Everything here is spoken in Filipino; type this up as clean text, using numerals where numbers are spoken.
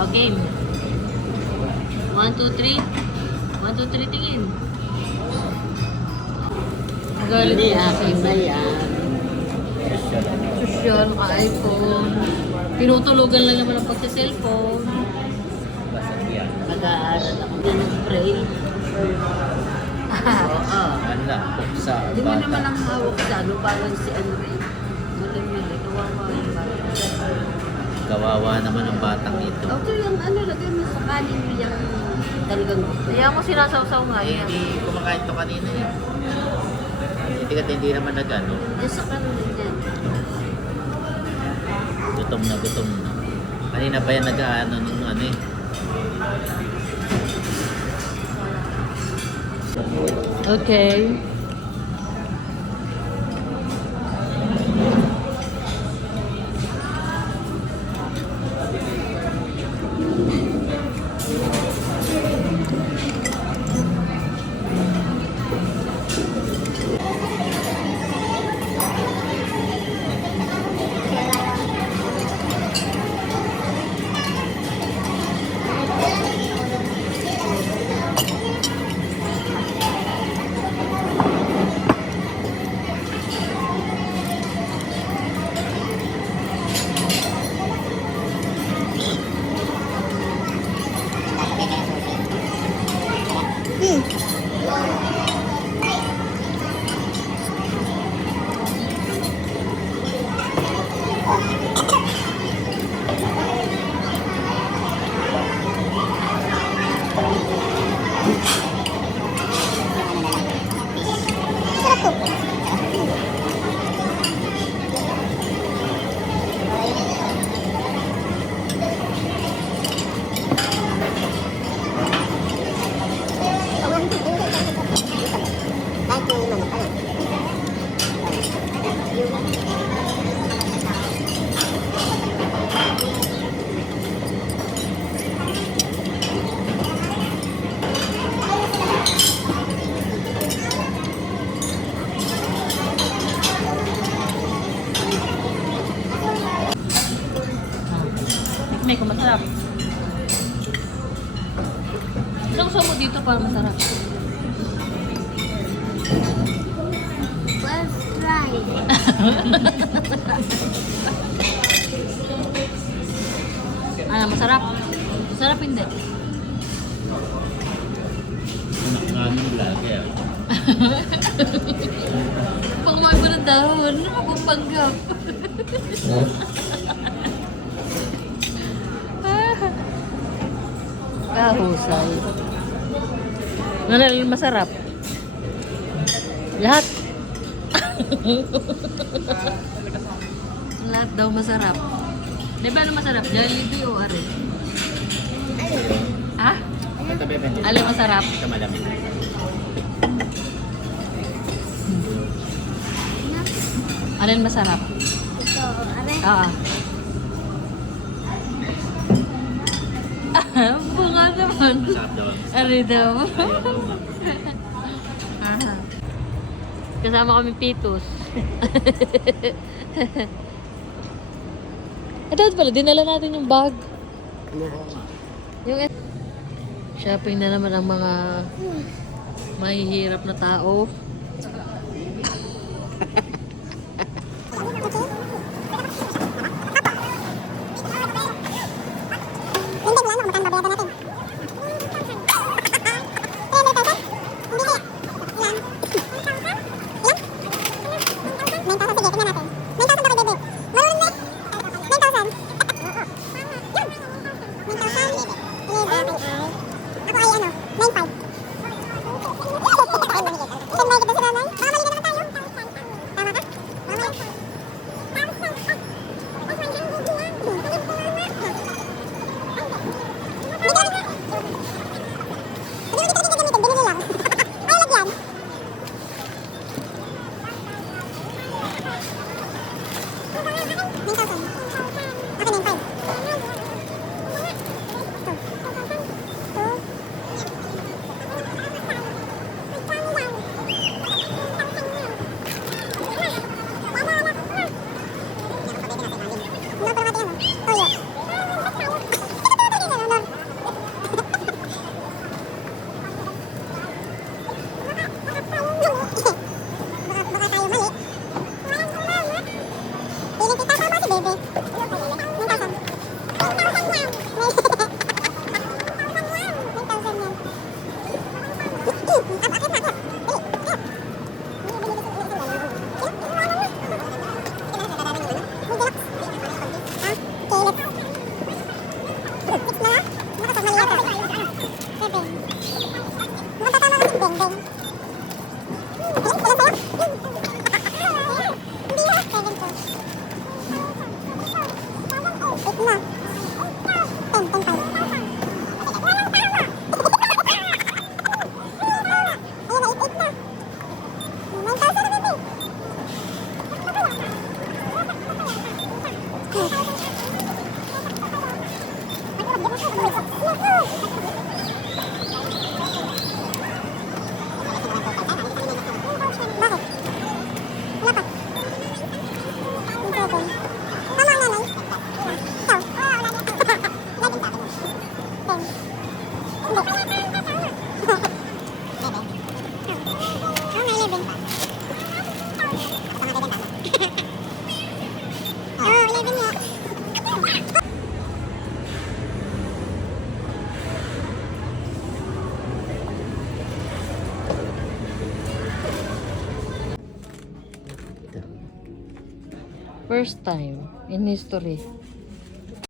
O, game. 1, 2, 3. 1, 2, 3, tingin. Galit. Hindi, akin na yan. Sosyal, ka-iPhone. Tinutulugan lang naman ang pagsa-cellphone. Mag-aaral ako din ng braille. Oo. Ganda, sa Hindi mo naman ang hawak sa ano, parang si ano eh. Mali-mali, kawawa yung bata. Kawawa naman ang batang ito. Okay, yung ano, lagay mo sa kanin mo yung talagang gusto. Kaya mo sinasawsaw nga Eh, yan. hindi kumakain to kanina eh. Hindi naman nag-ano. Yung sa kanin yan. Gutom na, gutom na. Kanina pa yan nag-ano nung ano eh. Okay. May kung masarap. Anong gusto mo dito para masarap? Let's try. Ano, masarap? Masarap hindi. Ano vlog eh. Pag kumain mo ng dahon, ano mapapanggap? Kahusay. Ano masarap? Lahat. Lahat daw masarap. Di ba ano masarap? Jollibee o are? Ha? Ito bebe. Alin masarap? Ito malamig. Alin masarap? Ito, are. Oo. Bunga naman. Masarap daw. Are daw. Ayaw daw nga. Aha. Kasama kami Pitos. Ito pala, dinala natin yung bag. Yung shopping na naman ang mga mahihirap na tao. First time in history.